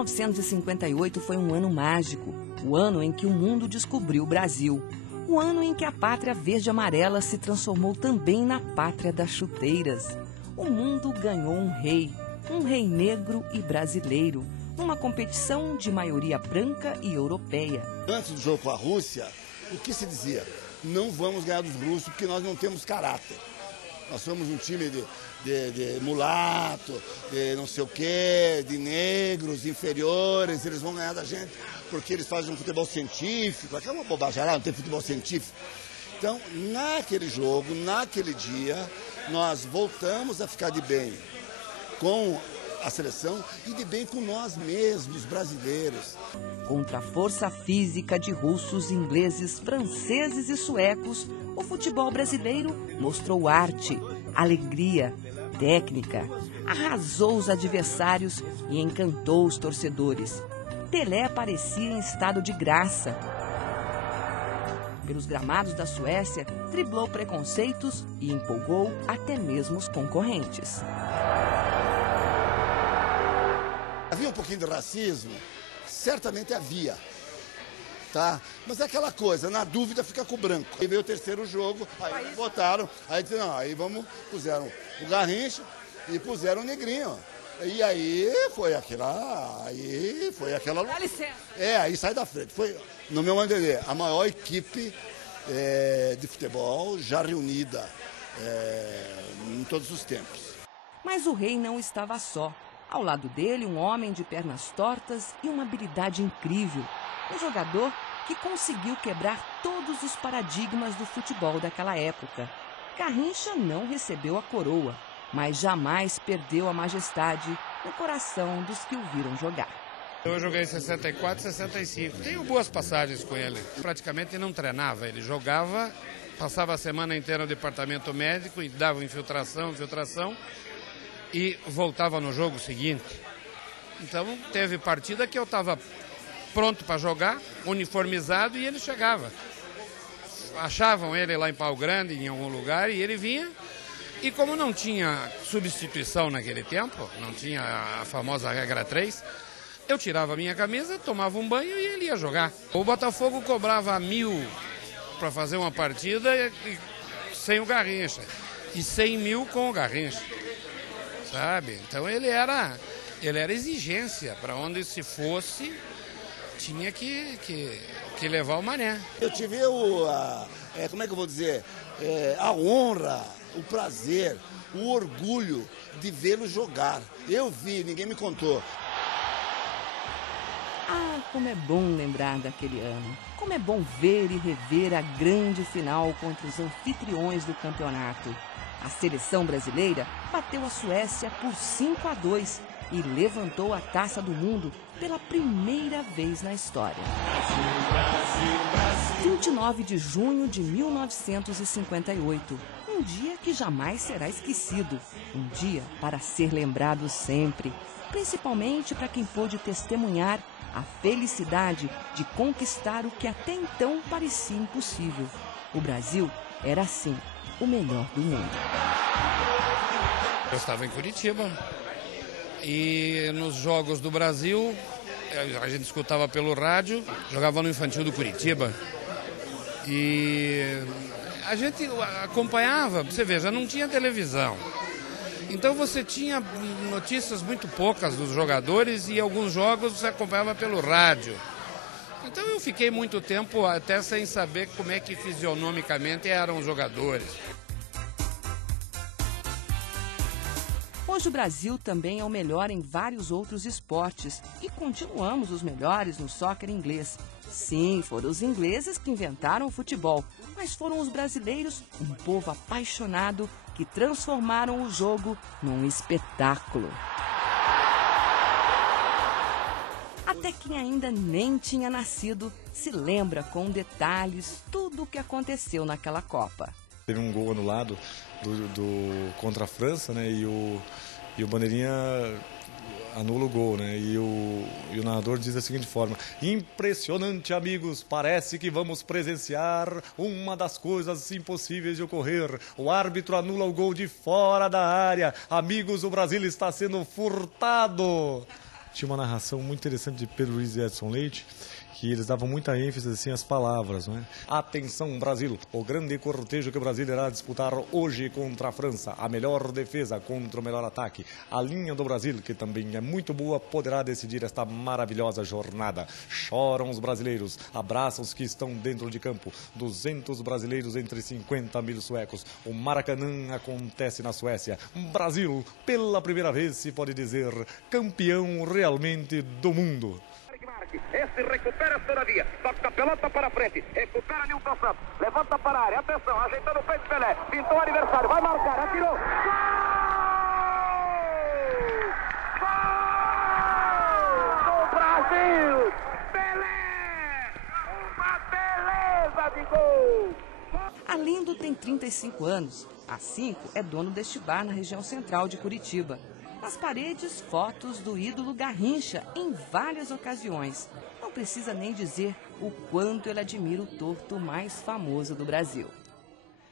1958 foi um ano mágico, o ano em que o mundo descobriu o Brasil. O ano em que a pátria verde-amarela se transformou também na pátria das chuteiras. O mundo ganhou um rei negro e brasileiro, numa competição de maioria branca e europeia. Antes do jogo com a Rússia, o que se dizia? Não vamos ganhar dos russos porque nós não temos caráter. Nós somos um time de mulato, de não sei o quê, de negros, inferiores, eles vão ganhar da gente porque eles fazem um futebol científico, aquela é uma bobagem lá, não tem futebol científico. Então, naquele jogo, naquele dia, nós voltamos a ficar de bem com a seleção e de bem com nós mesmos, brasileiros. Contra a força física de russos, ingleses, franceses e suecos, o futebol brasileiro mostrou arte, alegria, técnica, arrasou os adversários e encantou os torcedores. Pelé parecia em estado de graça. Pelos gramados da Suécia, driblou preconceitos e empolgou até mesmo os concorrentes. Havia um pouquinho de racismo? Certamente havia, tá? Mas é aquela coisa, na dúvida fica com o branco. Aí veio o terceiro jogo, aí botaram, aí disseram, não, aí puseram o Garrincha e puseram o Negrinho. E aí foi aquela. Dá licença. Aí sai da frente. Foi, no meu entender, a maior equipe de futebol já reunida em todos os tempos. Mas o rei não estava só. Ao lado dele, um homem de pernas tortas e uma habilidade incrível. Um jogador que conseguiu quebrar todos os paradigmas do futebol daquela época. Garrincha não recebeu a coroa, mas jamais perdeu a majestade no coração dos que o viram jogar. Eu joguei em 64 e 65. Tenho boas passagens com ele. Praticamente não treinava, ele jogava, passava a semana inteira no departamento médico e dava infiltração, e voltava no jogo seguinte. Então teve partida que eu estava pronto para jogar, uniformizado, e ele chegava. Achavam ele lá em Pau Grande, em algum lugar, e ele vinha. E como não tinha substituição naquele tempo, não tinha a famosa regra 3, eu tirava a minha camisa, tomava um banho e ele ia jogar. O Botafogo cobrava 1.000 para fazer uma partida sem o Garrincha, e 100.000 com o Garrincha. Sabe? Então ele era exigência, para onde se fosse, tinha que levar o mané. Eu tive como é que eu vou dizer, a honra, o prazer, o orgulho de vê-lo jogar. Eu vi, ninguém me contou. Ah, como é bom lembrar daquele ano. Como é bom ver e rever a grande final contra os anfitriões do campeonato. A seleção brasileira bateu a Suécia por 5-2 e levantou a Taça do Mundo pela primeira vez na história. 29 de junho de 1958, um dia que jamais será esquecido, um dia para ser lembrado sempre, principalmente para quem pôde testemunhar a felicidade de conquistar o que até então parecia impossível. O Brasil era, assim, o melhor do mundo. Eu estava em Curitiba e nos Jogos do Brasil, a gente escutava pelo rádio, jogava no Infantil do Curitiba e a gente acompanhava, você veja, não tinha televisão. Então você tinha notícias muito poucas dos jogadores e alguns jogos você acompanhava pelo rádio. Então eu fiquei muito tempo até sem saber como é que fisionomicamente eram os jogadores. Hoje o Brasil também é o melhor em vários outros esportes e continuamos os melhores no soccer inglês. Sim, foram os ingleses que inventaram o futebol, mas foram os brasileiros, um povo apaixonado, que transformaram o jogo num espetáculo. Até quem ainda nem tinha nascido se lembra com detalhes tudo o que aconteceu naquela Copa. Teve um gol anulado contra a França, né? E o Bandeirinha anula o gol, né? E o narrador diz da seguinte forma: impressionante, amigos, parece que vamos presenciar uma das coisas impossíveis de ocorrer. O árbitro anula o gol de fora da área. Amigos, o Brasil está sendo furtado. tinha uma narração muito interessante de Pedro Luiz e Edson Leite, que eles davam muita ênfase assim às palavras, não é? Atenção, Brasil, o grande cortejo que o Brasil irá disputar hoje contra a França, a melhor defesa contra o melhor ataque. A linha do Brasil, que também é muito boa, poderá decidir esta maravilhosa jornada. Choram os brasileiros, abraçam os que estão dentro de campo. 200 brasileiros entre 50 mil suecos. O Maracanã acontece na Suécia. Brasil, pela primeira vez, se pode dizer, campeão realmente do mundo. Esse recupera todavia, toca a pelota para frente, recupera Nilton Santos, levanta para a área, atenção, ajeitando o peito Pelé, pintou o adversário, vai marcar, atirou, gol do Brasil, Pelé, uma beleza de gol. Arlindo tem 35 anos, há 5 é dono deste bar na região central de Curitiba. Nas paredes, fotos do ídolo Garrincha em várias ocasiões. Não precisa nem dizer o quanto ele admira o torto mais famoso do Brasil.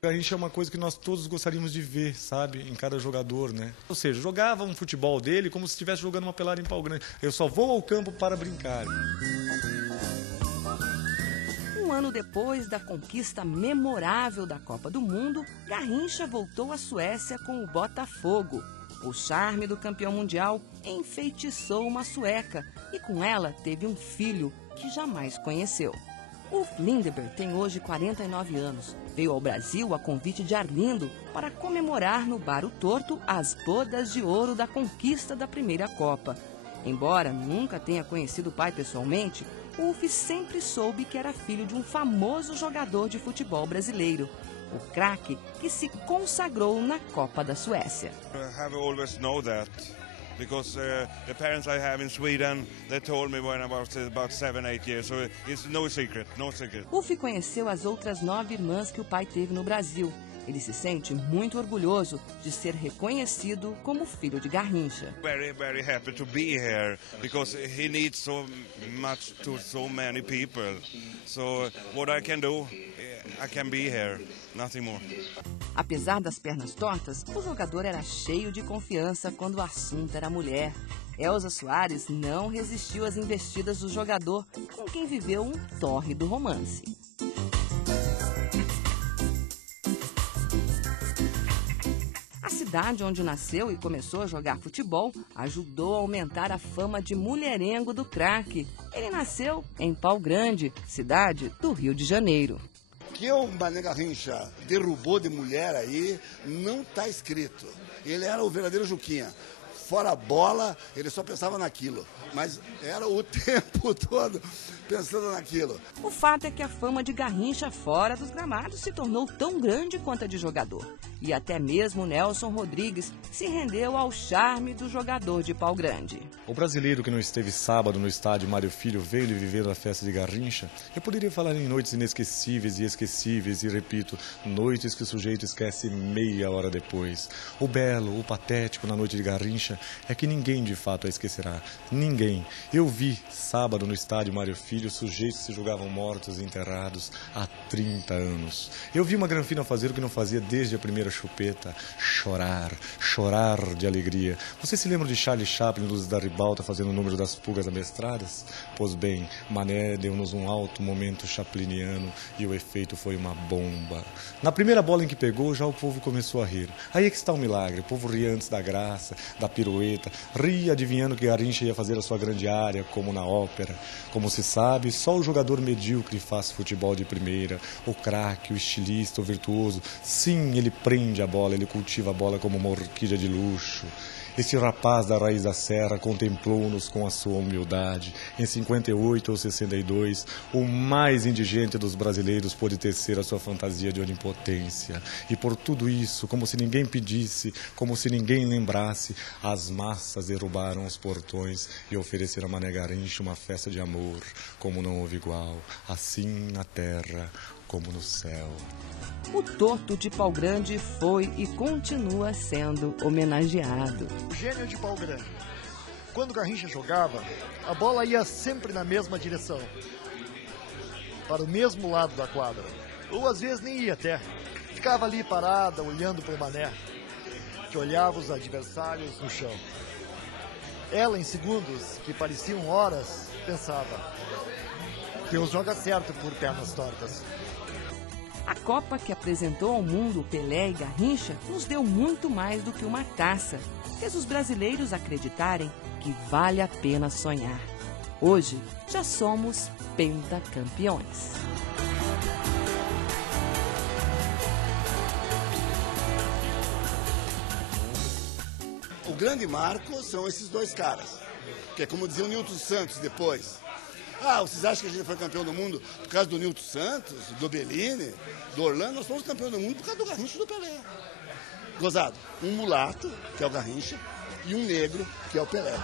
Garrincha é uma coisa que nós todos gostaríamos de ver, sabe, em cada jogador, né? Ou seja, jogava um futebol dele como se estivesse jogando uma pelada em Pau Grande. Eu só vou ao campo para brincar. Um ano depois da conquista memorável da Copa do Mundo, Garrincha voltou à Suécia com o Botafogo. O charme do campeão mundial enfeitiçou uma sueca e com ela teve um filho que jamais conheceu. Ulf Lindeberg tem hoje 49 anos. Veio ao Brasil a convite de Arlindo para comemorar no Bar O Torto as bodas de ouro da conquista da primeira Copa. Embora nunca tenha conhecido o pai pessoalmente, Ulf sempre soube que era filho de um famoso jogador de futebol brasileiro. O craque que se consagrou na Copa da Suécia. I have always known that because the parents I have in Sweden, they told me when I was about 7, 8 years, so it's no secret, no secret. Ulf conheceu as outras 9 irmãs que o pai teve no Brasil. Ele se sente muito orgulhoso de ser reconhecido como filho de Garrincha. Very, very happy to be here because he needs so much to so many people. So what I can do, I can be here, nothing more. Apesar das pernas tortas, o jogador era cheio de confiança quando o assunto era mulher. Elza Soares não resistiu às investidas do jogador, com quem viveu um tórrido romance. A cidade onde nasceu e começou a jogar futebol ajudou a aumentar a fama de mulherengo do craque. Ele nasceu em Pau Grande, cidade do Rio de Janeiro. O que o Mané Garrincha derrubou de mulher aí, não está escrito. Ele era o verdadeiro Juquinha. Fora a bola, ele só pensava naquilo. Mas era o tempo todo pensando naquilo. O fato é que a fama de Garrincha fora dos gramados se tornou tão grande quanto a de jogador. E até mesmo Nelson Rodrigues se rendeu ao charme do jogador de Pau Grande. O brasileiro que não esteve sábado no estádio Mário Filho veio lhe viver a festa de Garrincha. Eu poderia falar em noites inesquecíveis e esquecíveis, e repito, noites que o sujeito esquece meia hora depois. O belo, o patético na noite de Garrincha é que ninguém de fato a esquecerá. Ninguém. Eu vi sábado no estádio Mário Filho sujeitos que se julgavam mortos e enterrados há 30 anos. Eu vi uma granfina fazer o que não fazia desde a primeira chupeta, chorar, chorar de alegria. Você se lembra de Charlie Chaplin, Luzes da Ribalta, fazendo o número das pulgas amestradas? Pois bem, Mané deu-nos um alto momento chapliniano e o efeito foi uma bomba. Na primeira bola em que pegou, já o povo começou a rir. Aí é que está o milagre. O povo ria antes da graça, da pirueta, ria adivinhando que Garrincha ia fazer a sua grande área, como na ópera. Como se sabe, só o jogador medíocre faz futebol de primeira. O craque, o estilista, o virtuoso. Sim, ele prende a bola, ele cultiva a bola como uma orquídea de luxo. Esse rapaz da raiz da serra contemplou-nos com a sua humildade. Em 58 ou 62, o mais indigente dos brasileiros pôde tecer a sua fantasia de onipotência. E por tudo isso, como se ninguém pedisse, como se ninguém lembrasse, as massas derrubaram os portões e ofereceram a Mané Garrincha uma festa de amor, como não houve igual, assim na terra como no céu. O Torto de Pau Grande foi e continua sendo homenageado. O gênio de Pau Grande. Quando Garrincha jogava, a bola ia sempre na mesma direção, para o mesmo lado da quadra. Ou às vezes nem ia até. Ficava ali parada, olhando para o Mané, que olhava os adversários no chão. Ela, em segundos, que pareciam horas, pensava: Deus joga certo por pernas tortas. A Copa que apresentou ao mundo Pelé e Garrincha nos deu muito mais do que uma taça. Fez os brasileiros acreditarem que vale a pena sonhar. Hoje, já somos pentacampeões. O grande marco são esses dois caras. Que é como dizia o Nilton Santos depois. Vocês acham que a gente foi campeão do mundo por causa do Nilton Santos, do Bellini, do Orlando? Nós fomos campeão do mundo por causa do Garrincha e do Pelé. Gozado, um mulato, que é o Garrincha, e um negro, que é o Pelé.